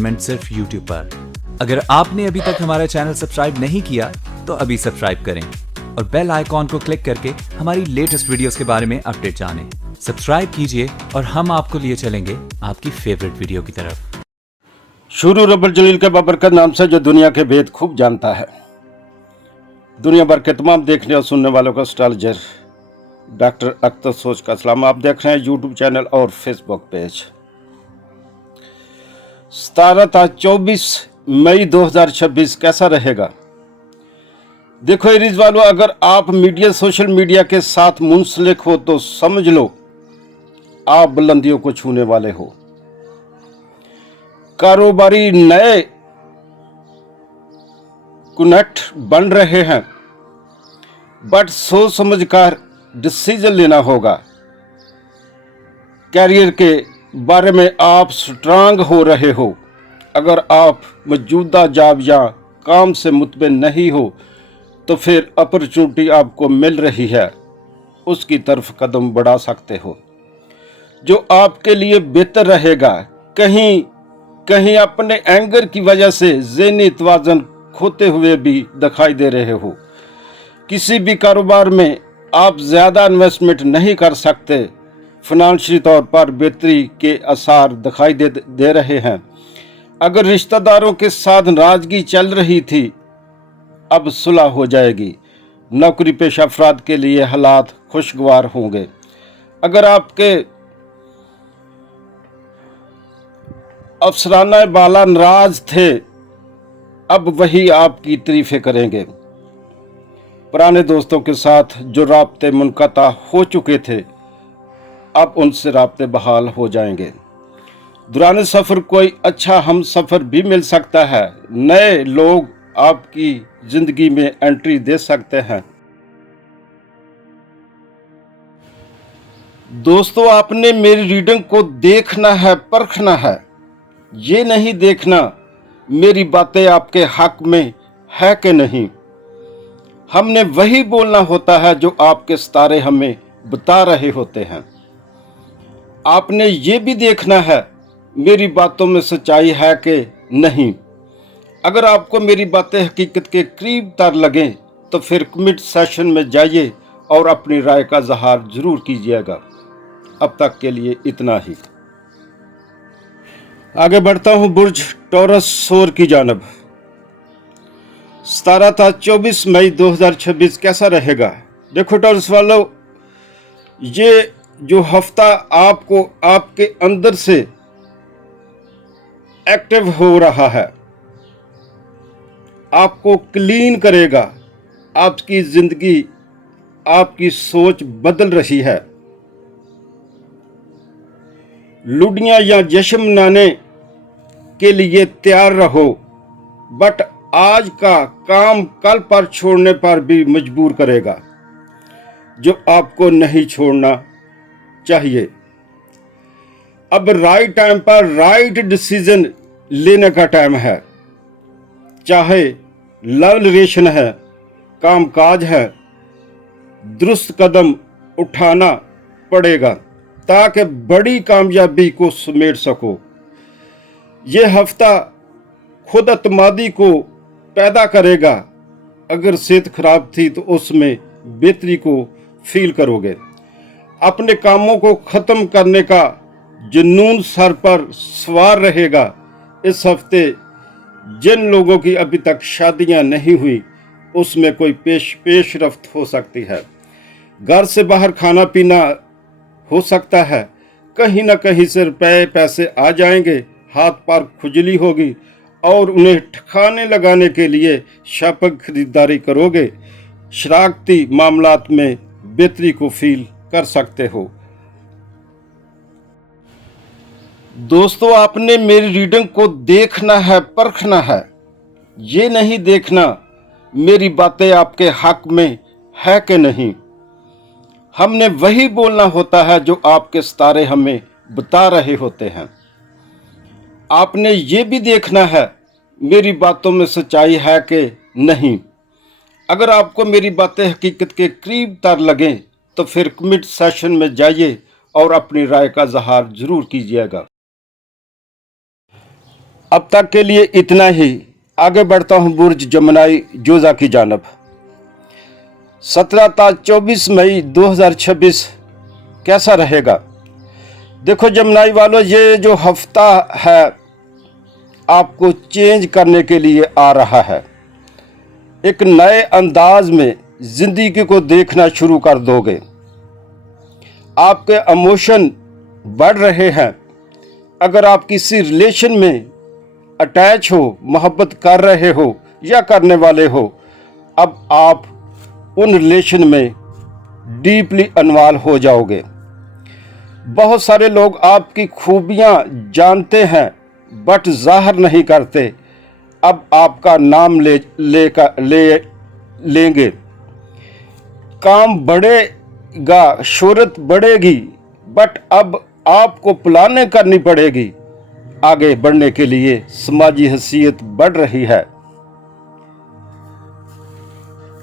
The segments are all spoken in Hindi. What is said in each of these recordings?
सेगमेंट सिर्फ YouTube पर। अगर आपने अभी तक हमारा चैनल सब्सक्राइब नहीं किया तो अभी सब्सक्राइब करें और बेल आइकॉन को क्लिक करके हमारी लेटेस्ट वीडियोस के बारे में अपडेट जानें। सब्सक्राइब कीजिए और हम आपको लिए चलेंगे आपकी फेवरेट वीडियो की तरफ। शुरू रब्बुल जलील के बाबरकत नाम से जो दुनिया के भेद खूब जानता है। दुनिया भर के तमाम देखने और सुनने वालों का एस्ट्रोलॉजर डॉक्टर अख्तर सोच का सलाम। आप देख रहे हैं यूट्यूब चैनल और फेसबुक पेज। 17 था 24 मई 2026 कैसा रहेगा? देखो एरीज वालों, अगर आप सोशल मीडिया के साथ मुंसलिक हो तो समझ लो आप बुलंदियों को छूने वाले हो। कारोबारी नए कनेक्ट बन रहे हैं, बट सोच समझकर डिसीजन लेना होगा। कैरियर के बारे में आप स्ट्रांग हो रहे हो। अगर आप मौजूदा जॉब या काम से मुतमिन नहीं हो तो फिर अपॉर्चुनिटी आपको मिल रही है, उसकी तरफ कदम बढ़ा सकते हो जो आपके लिए बेहतर रहेगा। कहीं अपने एंगर की वजह से ज़हनी तवाज़ुन खोते हुए भी दिखाई दे रहे हो। किसी भी कारोबार में आप ज़्यादा इन्वेस्टमेंट नहीं कर सकते। फाइनेंशियल तौर पर बेहतरी के आसार दिखाई दे रहे हैं। अगर रिश्तेदारों के साथ नाराजगी चल रही थी, अब सुलह हो जाएगी। नौकरी पेशा अफराद के लिए हालात खुशगवार होंगे। अगर आपके अफसराना बाला नाराज थे, अब वही आपकी तारीफें करेंगे। पुराने दोस्तों के साथ जो राब्ते मुनक़ता हो चुके थे, अब उनसे राब्ते बहाल हो जाएंगे। दौरान सफ़र कोई अच्छा हम सफ़र भी मिल सकता है। नए लोग आपकी ज़िंदगी में एंट्री दे सकते हैं। दोस्तों, आपने मेरी रीडिंग को देखना है, परखना है। ये नहीं देखना मेरी बातें आपके हक में है कि नहीं। हमने वही बोलना होता है जो आपके सितारे हमें बता रहे होते हैं। आपने ये भी देखना है मेरी बातों में सच्चाई है कि नहीं। अगर आपको मेरी बातें हकीकत के करीब तर लगें तो फिर कमेंट सेशन में जाइए और अपनी राय का इज़हार ज़रूर कीजिएगा। अब तक के लिए इतना ही। आगे बढ़ता हूँ बुर्ज टॉरस सौर की जानब। 17 था 24 मई 2026 कैसा रहेगा? देखो टॉरस वालों, ये जो हफ्ता आपको आपके अंदर से एक्टिव हो रहा है, आपको क्लीन करेगा। आपकी जिंदगी, आपकी सोच बदल रही है। लुडियां या जश्न मनाने के लिए तैयार रहो, बट आज का काम कल पर छोड़ने पर भी मजबूर करेगा, जो आपको नहीं छोड़ना चाहिए। अब राइट टाइम पर राइट डिसीजन लेने का टाइम है। चाहे लव रिलेशन है, कामकाज है, दुरुस्त कदम उठाना पड़ेगा ताकि बड़ी कामयाबी को समेट सको। यह हफ्ता खुद अतमादी को पैदा करेगा। अगर सेहत खराब थी तो उसमें बेहतरी को फील करोगे। अपने कामों को ख़त्म करने का जुनून सर पर सवार रहेगा। इस हफ्ते जिन लोगों की अभी तक शादियां नहीं हुई, उसमें कोई पेशरफ्त हो सकती है। घर से बाहर खाना पीना हो सकता है। कहीं ना कहीं से रुपए पैसे आ जाएंगे। हाथ पैर खुजली होगी और उन्हें ठिकाने लगाने के लिए शॉपिंग खरीदारी करोगे। शरारती मामलात में बेहतरी को फील कर सकते हो। दोस्तों, आपने मेरी रीडिंग को देखना है, परखना है। ये नहीं देखना मेरी बातें आपके हक में है कि नहीं। हमने वही बोलना होता है जो आपके सितारे हमें बता रहे होते हैं। आपने ये भी देखना है मेरी बातों में सच्चाई है कि नहीं। अगर आपको मेरी बातें हकीकत के करीब तर लगें तो फिर कमेंट सेशन में जाइए और अपनी राय का इज़हार ज़रूर कीजिएगा। अब तक के लिए इतना ही। आगे बढ़ता हूँ बुर्ज जमुनाई जोजा की जानब। 17 ता 24 मई 2026 कैसा रहेगा? देखो जमुनाई वालों, ये जो हफ्ता है आपको चेंज करने के लिए आ रहा है। एक नए अंदाज में जिंदगी को देखना शुरू कर दोगे। आपके इमोशन बढ़ रहे हैं। अगर आप किसी रिलेशन में अटैच हो, मोहब्बत कर रहे हो या करने वाले हो, अब आप उन रिलेशन में डीपली इन्वॉल्व हो जाओगे। बहुत सारे लोग आपकी खूबियां जानते हैं बट जाहिर नहीं करते। अब आपका नाम लेंगे। काम बढ़ेगा, शोहरत बढ़ेगी, बट अब आपको प्लानिंग करनी पड़ेगी। आगे बढ़ने के लिए समाजी हैसियत बढ़ रही है।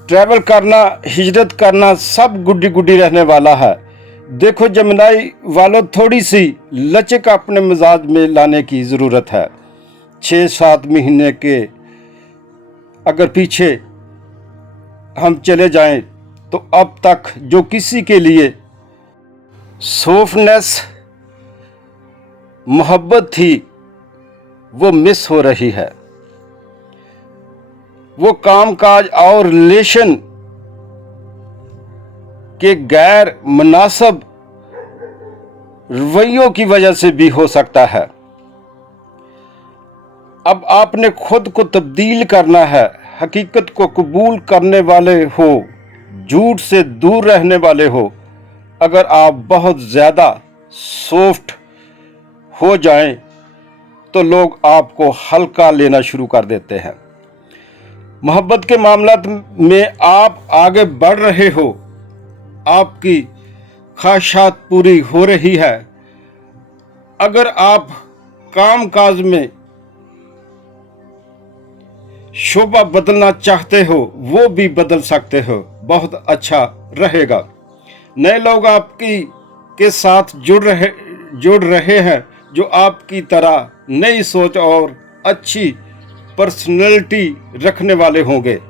ट्रैवल करना, हिजरत करना सब गुड्डी गुड्डी रहने वाला है। देखो जमुनाई वालों, थोड़ी सी लचक अपने मिजाज में लाने की ज़रूरत है। 6-7 महीने के अगर पीछे हम चले जाएं तो अब तक जो किसी के लिए सॉफ्टनेस, मोहब्बत थी वो मिस हो रही है। वो कामकाज और रिलेशन के गैर मुनासिब रवैयों की वजह से भी हो सकता है। अब आपने खुद को तब्दील करना है। हकीकत को कबूल करने वाले हो, झूठ से दूर रहने वाले हो। अगर आप बहुत ज़्यादा सॉफ्ट हो जाएं तो लोग आपको हल्का लेना शुरू कर देते हैं। मोहब्बत के मामलात में आप आगे बढ़ रहे हो, आपकी ख्वाहिशात पूरी हो रही है। अगर आप काम काज में शोभा बदलना चाहते हो वो भी बदल सकते हो, बहुत अच्छा रहेगा। नए लोग आपकी के साथ जुड़ रहे हैं जो आपकी तरह नई सोच और अच्छी पर्सनैलिटी रखने वाले होंगे।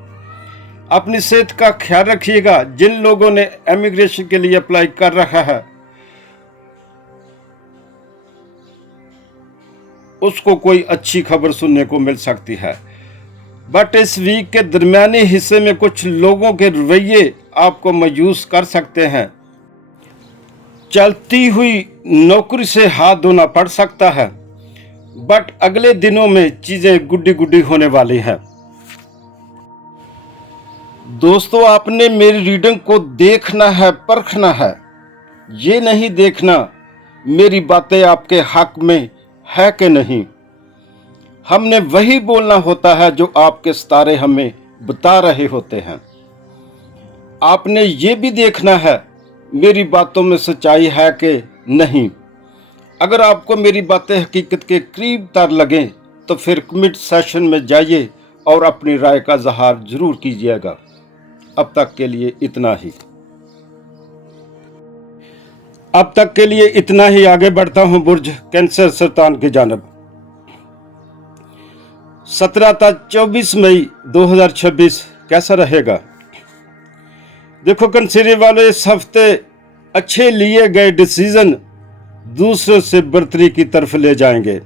अपनी सेहत का ख्याल रखिएगा। जिन लोगों ने इमिग्रेशन के लिए अप्लाई कर रखा है उसको कोई अच्छी खबर सुनने को मिल सकती है। बट इस वीक के दरमियानी हिस्से में कुछ लोगों के रवैये आपको मायूस कर सकते हैं। चलती हुई नौकरी से हाथ धोना पड़ सकता है, बट अगले दिनों में चीजें गुड्डी गुड्डी होने वाली हैं। दोस्तों, आपने मेरी रीडिंग को देखना है, परखना है। ये नहीं देखना मेरी बातें आपके हक में है कि नहीं। हमने वही बोलना होता है जो आपके सितारे हमें बता रहे होते हैं। आपने ये भी देखना है मेरी बातों में सच्चाई है कि नहीं। अगर आपको मेरी बातें हकीकत के करीब तर लगें तो फिर कमेंट सेशन में जाइए और अपनी राय का इजहार जरूर कीजिएगा। अब तक के लिए इतना ही। आगे बढ़ता हूं बुर्ज कैंसर सरतान की जानब। 17 ता 24 मई 2026 कैसा रहेगा? देखो कंसिरे वाले, इस हफ्ते अच्छे लिए गए डिसीजन दूसरों से बर्तरी की तरफ ले जाएंगे।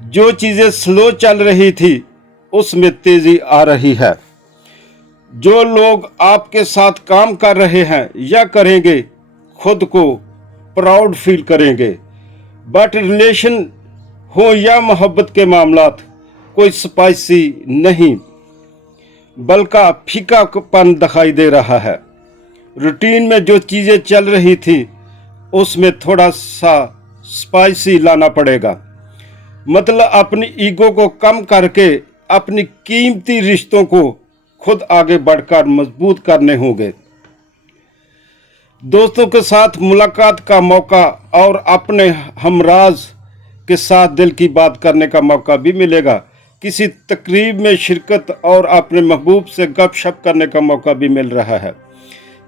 जो चीजें स्लो चल रही थी उसमें तेजी आ रही है। जो लोग आपके साथ काम कर रहे हैं या करेंगे खुद को प्राउड फील करेंगे। बट रिलेशन हो या मोहब्बत के मामलात कोई स्पाइसी नहीं बल्कि फीकापन दिखाई दे रहा है। रूटीन में जो चीज़ें चल रही थी उसमें थोड़ा सा स्पाइसी लाना पड़ेगा। मतलब अपनी ईगो को कम करके अपनी कीमती रिश्तों को खुद आगे बढ़कर मजबूत करने होंगे। दोस्तों के साथ मुलाकात का मौका और अपने हमराज के साथ दिल की बात करने का मौका भी मिलेगा। किसी तकरीब में शिरकत और अपने महबूब से गपशप करने का मौका भी मिल रहा है।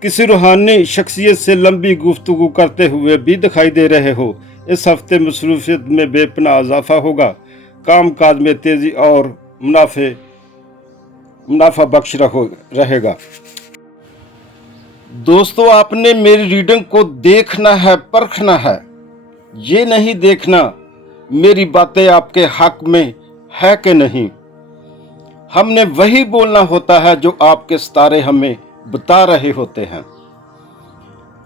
किसी रूहानी शख्सियत से लंबी गुफ्तगू करते हुए भी दिखाई दे रहे हो। इस हफ्ते मसरूफियत में बेपनाह इजाफा होगा। कामकाज में तेजी और मुनाफा बख्श रहेगा। दोस्तों, आपने मेरी रीडिंग को देखना है, परखना है। ये नहीं देखना मेरी बातें आपके हक में है कि नहीं। हमने वही बोलना होता है जो आपके सितारे हमें बता रहे होते हैं।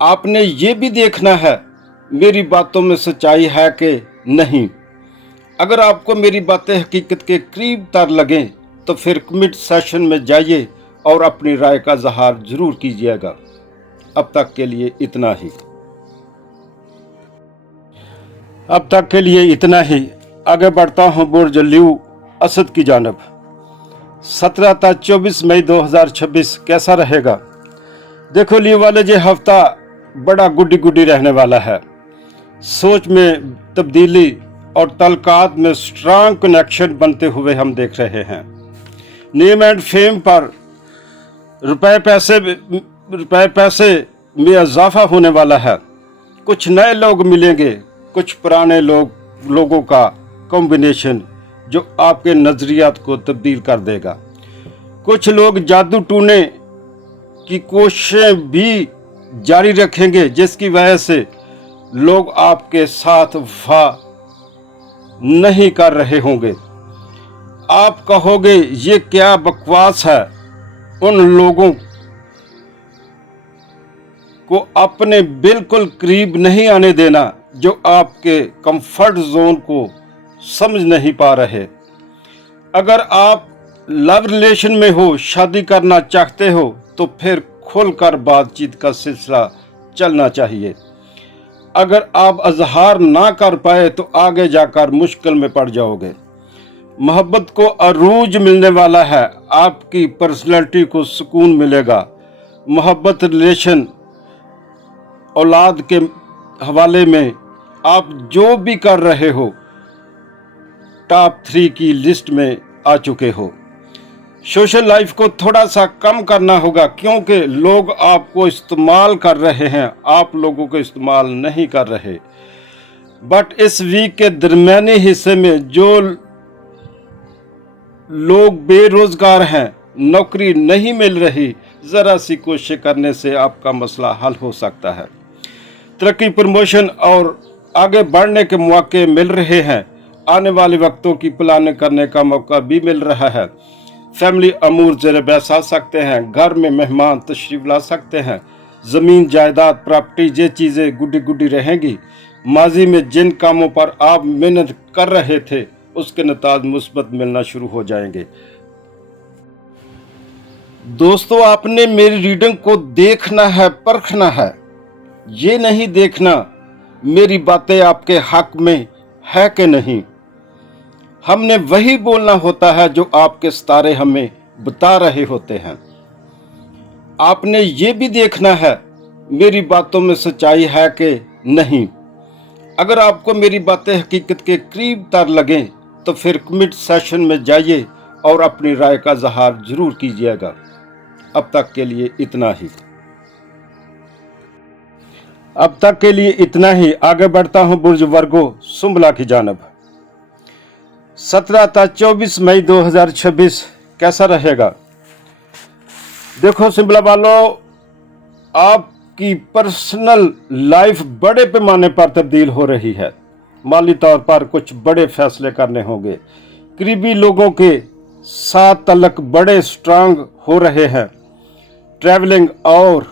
आपने ये भी देखना है मेरी बातों में सच्चाई है कि नहीं। अगर आपको मेरी बातें हकीकत के करीब तर लगें तो फिर कमेंट सेशन में जाइए और अपनी राय का इजहार जरूर कीजिएगा। अब तक के लिए इतना ही। आगे बढ़ता हूँ बुर्ज ल्यू असद की जानब। 17 था 24 मई 2026 कैसा रहेगा? देखो ल्यू वाले, ये हफ्ता बड़ा गुड्डी गुड्डी रहने वाला है। सोच में तब्दीली और तलकात में स्ट्रांग कनेक्शन बनते हुए हम देख रहे हैं। नेम एंड फेम पर रुपए पैसे में इजाफा होने वाला है। कुछ नए लोग मिलेंगे, कुछ पुराने लोगों का कॉम्बिनेशन जो आपके नजरियात को तब्दील कर देगा। कुछ लोग जादू टूने की कोशिशें भी जारी रखेंगे, जिसकी वजह से लोग आपके साथ वफा नहीं कर रहे होंगे। आप कहोगे ये क्या बकवास है। उन लोगों को अपने बिल्कुल करीब नहीं आने देना जो आपके कंफर्ट जोन को समझ नहीं पा रहे। अगर आप लव रिलेशन में हो, शादी करना चाहते हो, तो फिर खुलकर बातचीत का सिलसिला चलना चाहिए। अगर आप इजहार ना कर पाए तो आगे जाकर मुश्किल में पड़ जाओगे। मोहब्बत को अरूज मिलने वाला है। आपकी पर्सनैलिटी को सुकून मिलेगा। मोहब्बत रिलेशन औलाद के हवाले में आप जो भी कर रहे हो टॉप 3 की लिस्ट में आ चुके हो। सोशल लाइफ को थोड़ा सा कम करना होगा क्योंकि लोग आपको इस्तेमाल कर रहे हैं, आप लोगों को इस्तेमाल नहीं कर रहे। बट इस वीक के दरमियानी हिस्से में जो लोग बेरोजगार हैं, नौकरी नहीं मिल रही, ज़रा सी कोशिश करने से आपका मसला हल हो सकता है। तरक्की, प्रमोशन और आगे बढ़ने के मौके मिल रहे हैं। आने वाले वक्तों की प्लानिंग करने का मौका भी मिल रहा है। फैमिली अमूर ज़रा बहस आ सकते हैं। घर में मेहमान तशरीफ ला सकते हैं। ज़मीन, जायदाद, प्रॉपर्टी, ये चीज़ें गुड्डी गुड्डी रहेंगी। माजी में जिन कामों पर आप मेहनत कर रहे थे उसके नतीजे मुस्बत मिलना शुरू हो जाएंगे। दोस्तों, आपने मेरी रीडिंग को देखना है, परखना है। ये नहीं देखना मेरी बातें आपके हक में है कि नहीं। हमने वही बोलना होता है जो आपके सितारे हमें बता रहे होते हैं। आपने ये भी देखना है मेरी बातों में सच्चाई है कि नहीं। अगर आपको मेरी बातें हकीकत के करीब तर लगें तो फिर कमेंट सेशन में जाइए और अपनी राय का इजहार जरूर कीजिएगा। अब तक के लिए इतना ही। आगे बढ़ता हूं बुर्ज वर्गो सुंबला की जानब। 17 था 24 मई 2026 कैसा रहेगा? देखो सिंबला वालों, आपकी पर्सनल लाइफ बड़े पैमाने पर तब्दील हो रही है। माली तौर पर कुछ बड़े फैसले करने होंगे। करीबी लोगों के साथ तल्लुक बड़े स्ट्रांग हो रहे हैं। ट्रैवलिंग और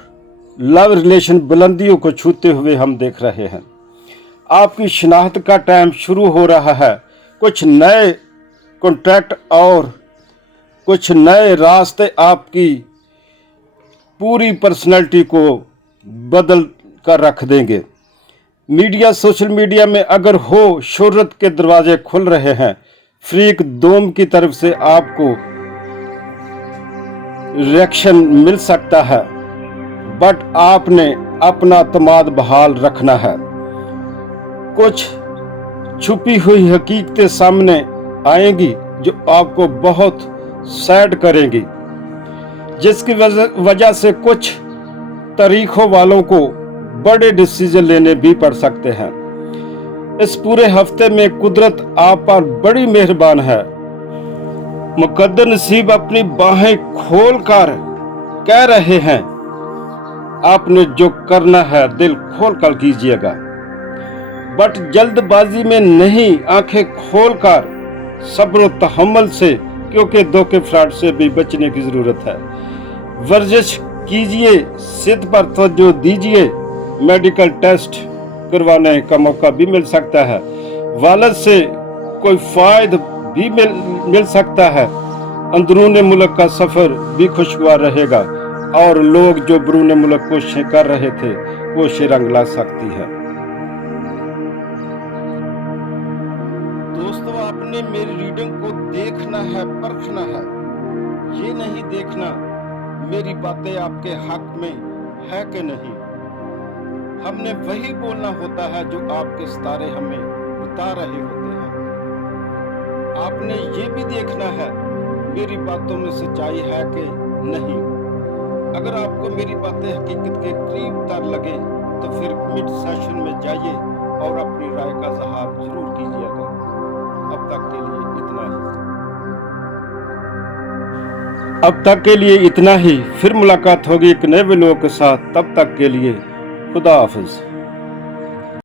लव रिलेशन बुलंदियों को छूते हुए हम देख रहे हैं। आपकी शिनाख्त का टाइम शुरू हो रहा है। कुछ नए कॉन्ट्रैक्ट और कुछ नए रास्ते आपकी पूरी पर्सनैलिटी को बदल कर रख देंगे। मीडिया, सोशल मीडिया में अगर हो, शोहरत के दरवाजे खुल रहे हैं। फ्रीक दोम की तरफ से आपको रिएक्शन मिल सकता है, बट आपने अपना तमाद बहाल रखना है। कुछ छुपी हुई हकीकतें सामने आएंगी जो आपको बहुत सैड करेंगी, जिसकी वजह से कुछ तारीखों वालों को बड़े डिसीजन लेने भी पड़ सकते हैं। इस पूरे हफ्ते में कुदरत आप पर बड़ी मेहरबान है। मुकद्दर नसीब अपनी बाहें खोलकर कह रहे हैं, आपने जो करना है दिल खोलकर कीजिएगा, बट जल्दबाजी में नहीं, आंखें खोलकर सब्र और तहम्मुल से, क्योंकि धोखे फ्रॉड से भी बचने की जरूरत है। वर्जिश कीजिए, सेहत पर तवज्जो दीजिए, मेडिकल टेस्ट करवाने का मौका भी मिल सकता है, वालिद से कोई फायदा भी मिल सकता है, अंदरूनी मुल्क का सफर भी खुशगवार रहेगा और लोग जो बरूनी मुल्क कोशिशें कर रहे थे कोशिशें रंग ला सकती है। दोस्तों, आपने मेरी रीडिंग को देखना है, परखना है, ये नहीं देखना मेरी बातें आपके हक में है कि नहीं। हमने वही बोलना होता है जो आपके सितारे हमें बता रहे होते हैं। आपने ये भी देखना है मेरी बातों में सच्चाई है कि नहीं। अगर आपको मेरी बातें हकीकत के करीब तर लगे तो फिर मिड सेशन में जाइए और अपनी राय का इजहार जरूर कीजिएगा। अब तक के लिए इतना ही। फिर मुलाकात होगी एक नए लोगों के साथ। तब तक के लिए खुदा हाफिज।